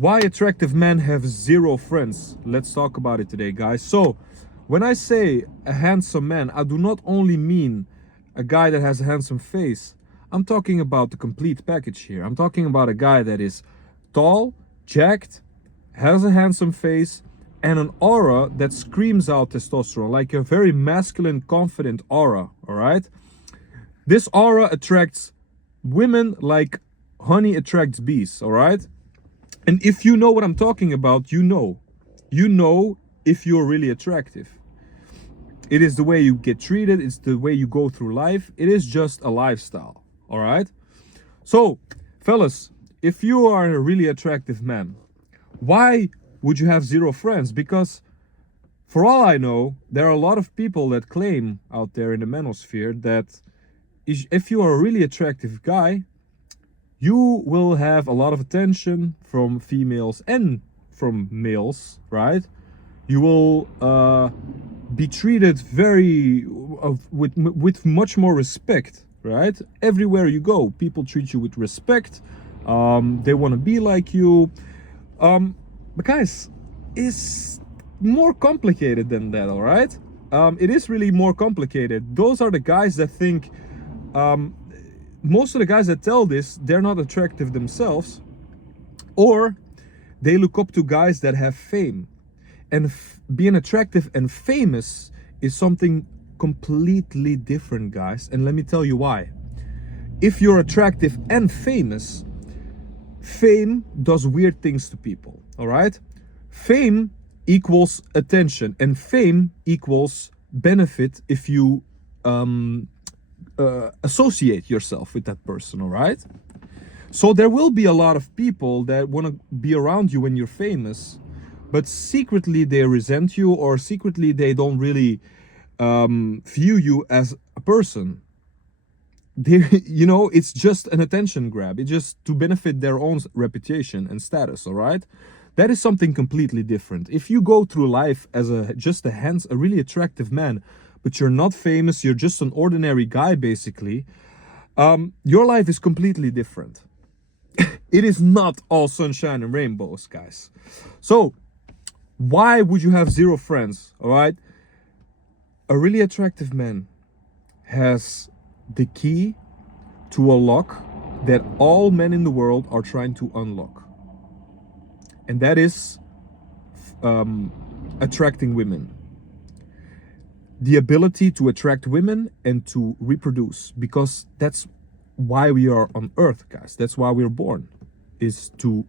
Why attractive men have zero friends? Let's talk about it today, guys. So, when I say a handsome man, I do not only mean a guy that has a handsome face. I'm talking about the complete package here. I'm talking about a guy that is tall, jacked, has a handsome face, and an aura that screams out testosterone, like a very masculine, confident aura, all right? This aura attracts women like honey attracts bees, all right? And if you know what I'm talking about, you know if you're really attractive. It is the way you get treated, it's the way you go through life. It is just a lifestyle, all right? So, fellas, if you are a really attractive man, why would you have zero friends? Because for all I know, there are a lot of people that claim out there in the manosphere that if you are a really attractive guy, you will have a lot of attention from females and from males, right? You will be treated with much more respect, right? Everywhere you go, people treat you with respect. They want to be like you. But guys, it's more complicated than that, all right? It is really more complicated. Those are the guys that think most of the guys that tell this, they're not attractive themselves, or they look up to guys that have fame. And being attractive and famous is something completely different, guys. And let me tell you why. If you're attractive and famous, fame does weird things to people, all right? Fame equals attention, and fame equals benefit if you associate yourself with that person, all right? So there will be a lot of people that want to be around you when you're famous, but secretly they resent you, or secretly they don't really view you as a person. It's just an attention grab. It's just to benefit their own reputation and status, all right? That is something completely different. If you go through life as a really attractive man, but you're not famous, you're just an ordinary guy, basically, your life is completely different. It is not all sunshine and rainbows, guys. So, why would you have zero friends, all right? A really attractive man has the key to a lock that all men in the world are trying to unlock. And that is attracting women. The ability to attract women and to reproduce, because that's why we are on earth, guys. That's why we're born, is to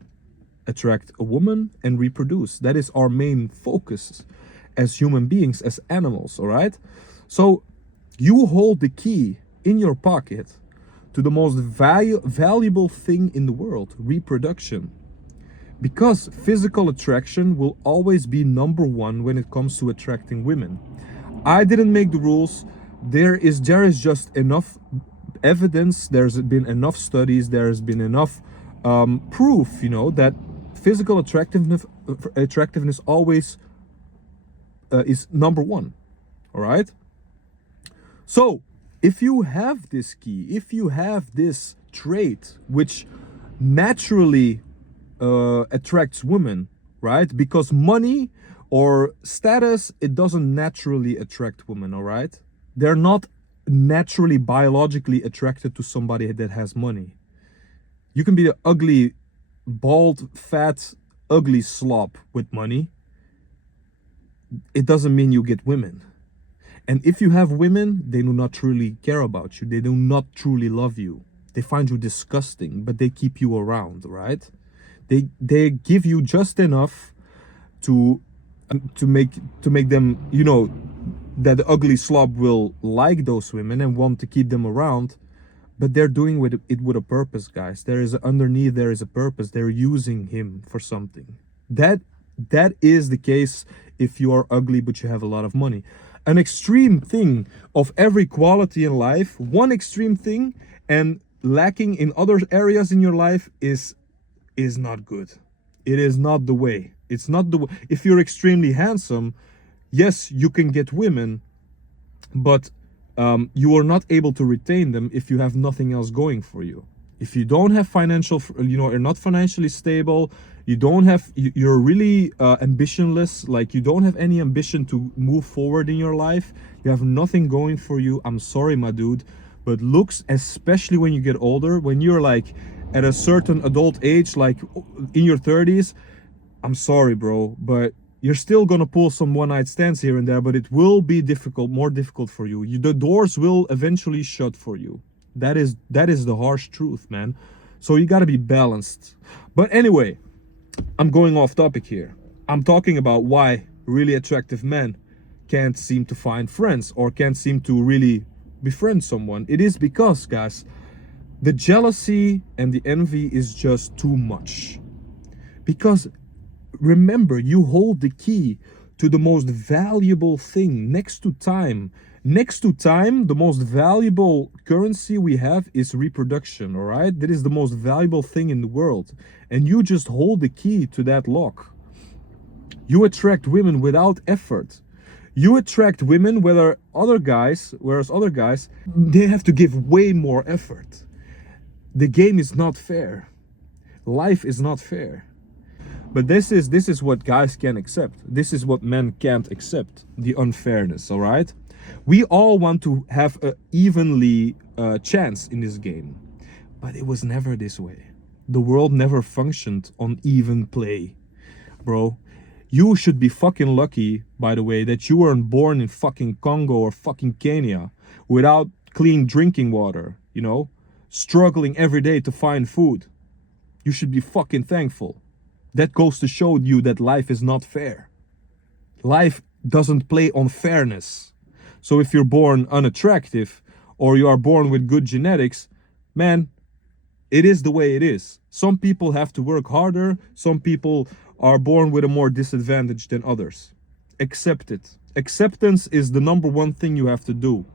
attract a woman and reproduce. That is our main focus as human beings, as animals, all right? So you hold the key in your pocket to the most valuable thing in the world, reproduction. Because physical attraction will always be number one when it comes to attracting women. I didn't make the rules. There is just enough evidence. There's been enough studies. There's been enough proof, that physical attractiveness always is number one. All right. So if you have this key, if you have this trait, which naturally attracts women, right? Because money or status, it doesn't naturally attract women, all right? They're not naturally biologically attracted to somebody that has money. You can be an ugly, bald, fat, ugly slob with money. It doesn't mean you get women. And if you have women, they do not truly care about you. They do not truly love you. They find you disgusting, but they keep you around, right? They give you just enough to make them, that the ugly slob will like those women and want to keep them around. But they're doing it with a purpose, guys. There is a purpose. They're using him for something. That is the case if you are ugly but you have a lot of money. An extreme thing of every quality in life, one extreme thing, and lacking in other areas in your life is not good. It is not the way. It's not the way. If you're extremely handsome, yes, you can get women, but you are not able to retain them if you have nothing else going for you. If you don't have financial, you're not financially stable, you're really ambitionless, like you don't have any ambition to move forward in your life, you have nothing going for you, I'm sorry, my dude, but looks, especially when you get older, when you're like at a certain adult age, like in your 30s, I'm sorry, bro, but you're still gonna pull some one-night stands here and there, but it will be more difficult for you. The doors will eventually shut for you. That is the harsh truth, man. So you gotta be balanced. But anyway, I'm going off topic here. I'm talking about why really attractive men can't seem to find friends or can't seem to really befriend someone. It is because, guys, the jealousy and the envy is just too much. Because remember, you hold the key to the most valuable thing next to time. Next to time, the most valuable currency we have is reproduction, all right? That is the most valuable thing in the world. And you just hold the key to that lock. You attract women without effort. You attract women, whereas other guys, they have to give way more effort. The game is not fair. Life is not fair. But this is what guys can accept. This is what men can't accept. The unfairness, all right? We all want to have an evenly chance in this game. But it was never this way. The world never functioned on even play. Bro, you should be fucking lucky, by the way, that you weren't born in fucking Congo or fucking Kenya without clean drinking water, struggling every day to find food. You should be fucking thankful. That goes to show you that life is not fair. Life doesn't play on fairness. So if you're born unattractive or you are born with good genetics, man, it is the way it is. Some people have to work harder. Some people are born with a more disadvantage than others. Accept it. Acceptance is the number one thing you have to do.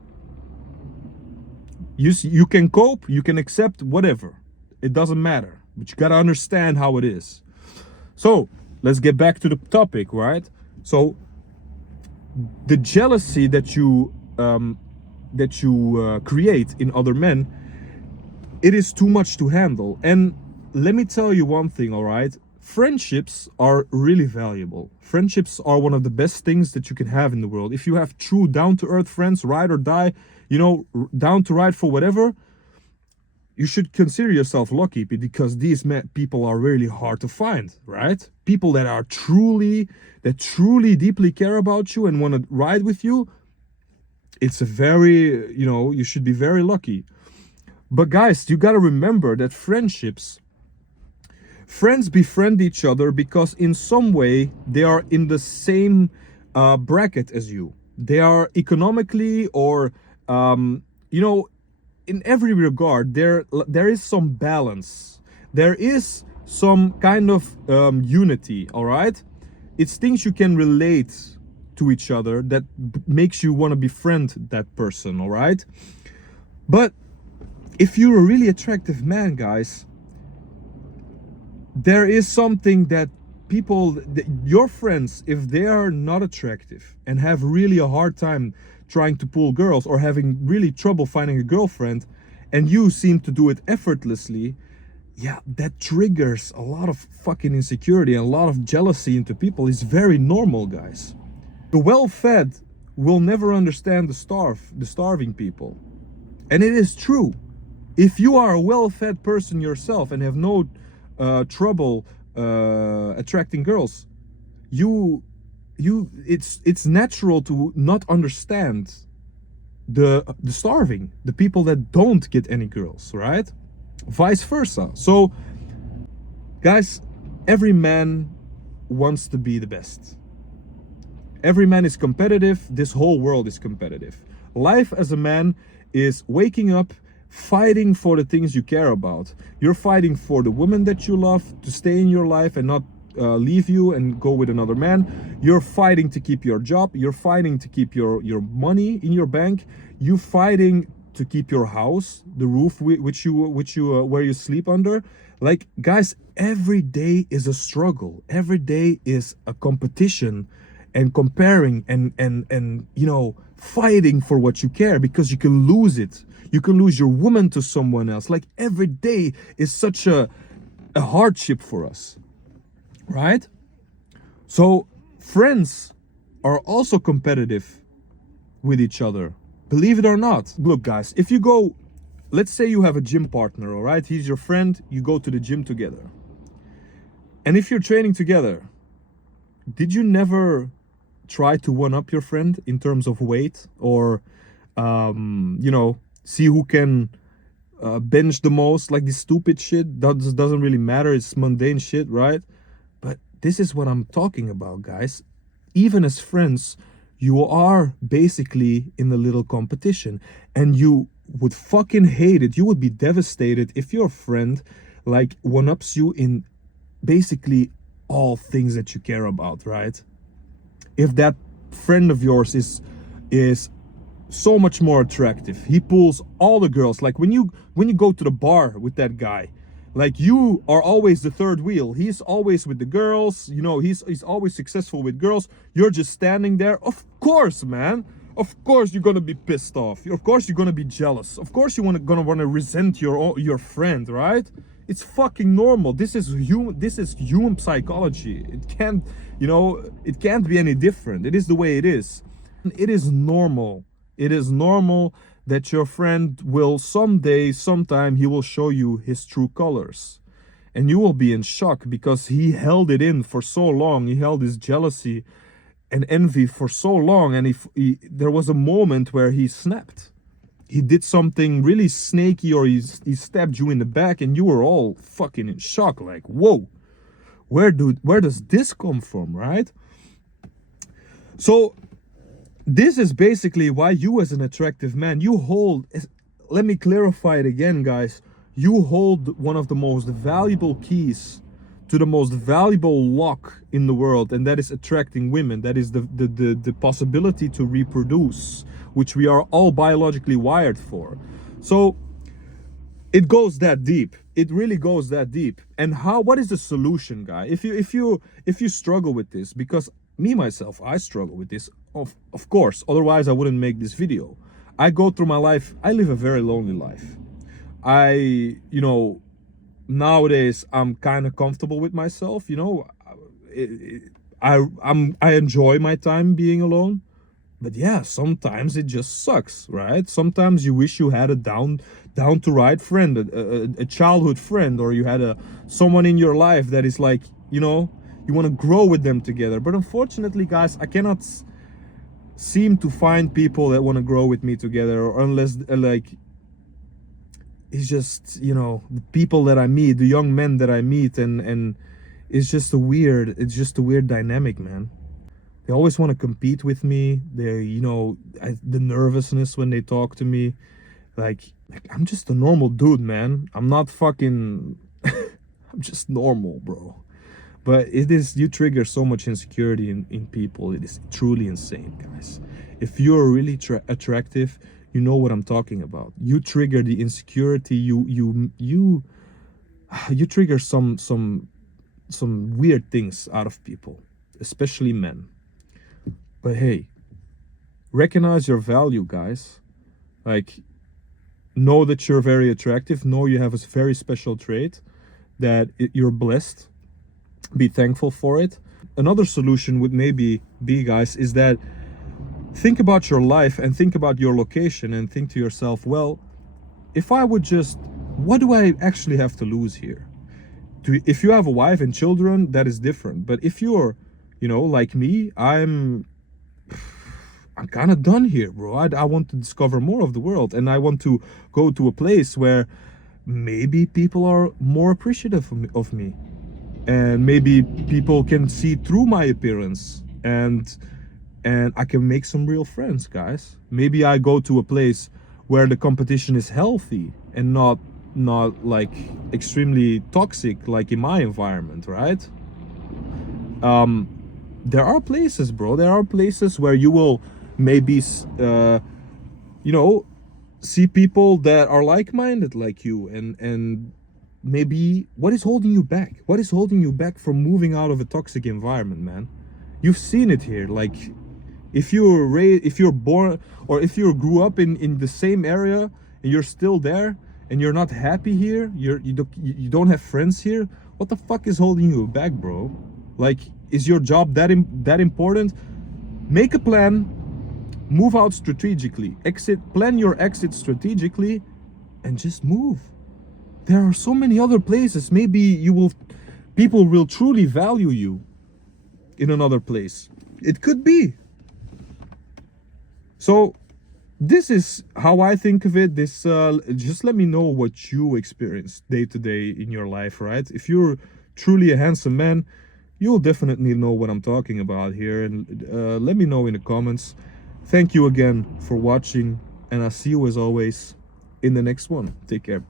You can cope, you can accept whatever. It doesn't matter. But you gotta understand how it is. So let's get back to the topic, right? So the jealousy that you create in other men, it is too much to handle. And let me tell you one thing, all right? Friendships are really valuable. Friendships are one of the best things that you can have in the world. If you have true down-to-earth friends, ride or die, down to ride for whatever, you should consider yourself lucky, because these people are really hard to find, right? People that truly deeply care about you and want to ride with you. It's a very, you should be very lucky. But guys, you got to remember that friends befriend each other because in some way they are in the same bracket as you. They are economically or, in every regard, there is some balance. There is some kind of unity, all right? It's things you can relate to each other that makes you want to befriend that person, all right? But if you're a really attractive man, guys, there is something that your friends, if they are not attractive and have really a hard time trying to pull girls or having really trouble finding a girlfriend, and you seem to do it effortlessly, yeah, that triggers a lot of fucking insecurity and a lot of jealousy into people. It's very normal, guys. The well-fed will never understand the starving people. And it is true. If you are a well-fed person yourself and have no trouble attracting girls, it's natural to not understand the starving, the people that don't get any girls, right? Vice versa. So guys, every man wants to be the best. Every man is competitive. This whole world is competitive. Life as a man is waking up, fighting for the things you care about. You're fighting for the woman that you love to stay in your life and not leave you and go with another man. You're fighting to keep your job. You're fighting to keep your money in your bank. You're fighting to keep your house, the roof where you sleep under. Like, guys, every day is a struggle. Every day is a competition and comparing and fighting for what you care, because you can lose it. You can lose your woman to someone else. Like every day is such a hardship for us, right? So friends are also competitive with each other, believe it or not. Look guys, if you go, let's say you have a gym partner, all right? He's your friend, you go to the gym together. And if you're training together, did you never try to one up your friend in terms of weight, or you know, see who can bench the most? Like this stupid shit that doesn't really matter, it's mundane shit, right? But this is what I'm talking about, guys. Even as friends, you are basically in a little competition, and you would fucking hate it. You would be devastated if your friend like one-ups you in basically all things that you care about, right? If that friend of yours is so much more attractive, he pulls all the girls. Like when you go to the bar with that guy, like you are always the third wheel, he's always with the girls, you know, he's always successful with girls, you're just standing there. Of course, man, of course you're gonna be pissed off, of course you're gonna be jealous, of course you're gonna want to resent your friend, right? It's fucking normal. This is human psychology. It can't, you know, it can't be any different. It is the way it is. It is normal. It is normal that your friend will sometime he will show you his true colors, and you will be in shock because he held it in for so long. He held his jealousy and envy for so long, and there was a moment where he snapped. He did something really snaky, or he stabbed you in the back, and you were all fucking in shock, like, whoa, where does this come from, right? So this is basically why you, as an attractive man, you hold, let me clarify it again, guys, you hold one of the most valuable keys to the most valuable lock in the world, and that is attracting women. That is the possibility to reproduce, which we are all biologically wired for. So it goes that deep. It really goes that deep. And what is the solution, guy? If you struggle with this, because me myself, I struggle with this, of course, otherwise I wouldn't make this video. I go through my life, I live a very lonely life. You know, nowadays I'm kind of comfortable with myself, you know. I enjoy my time being alone, but yeah, sometimes it just sucks, right? Sometimes you wish you had a down to right friend, a childhood friend, or you had someone in your life that is like, you know, you want to grow with them together. But unfortunately, guys, I cannot seem to find people that want to grow with me together, or unless like, it's just, you know, the people that I meet, the young men that I meet, and it's just a weird dynamic, man. They always want to compete with me. They, you know, the nervousness when they talk to me, like I'm just a normal dude, man. I'm not fucking I'm just normal, bro. But you trigger so much insecurity in people. It is truly insane, guys. If you're really attractive, you know what I'm talking about. You trigger the insecurity. You trigger some weird things out of people, especially men. But hey, recognize your value, guys. Like, know that you're very attractive. Know you have a very special trait, that you're blessed. Be thankful for it. Another solution would maybe be, guys, is that think about your life and think about your location and think to yourself, well, if I would just, what do I actually have to lose here? If you have a wife and children, that is different. But if you're, you know, like me, I'm kind of done here, bro. I want to discover more of the world, and I want to go to a place where maybe people are more appreciative of me. And maybe people can see through my appearance, and I can make some real friends, guys. Maybe I go to a place where the competition is healthy and not like extremely toxic like in my environment, right? There are places, bro. There are places where you will maybe you know, see people that are like-minded like you, and maybe what is holding you back? What is holding you back from moving out of a toxic environment, man? You've seen it here. Like, if you're born, or if you grew up in the same area and you're still there, and you're not happy here, you don't have friends here, what the fuck is holding you back, bro? Like, is your job that important? Make a plan, move out strategically, plan your exit strategically, and just move. There are so many other places. Maybe people will truly value you in another place. It could be. So this is how I think of it. This just let me know what you experience day to day in your life, right? If you're truly a handsome man, you'll definitely know what I'm talking about here, and let me know in the comments. Thank you again for watching, and I'll see you as always in the next one. Take care.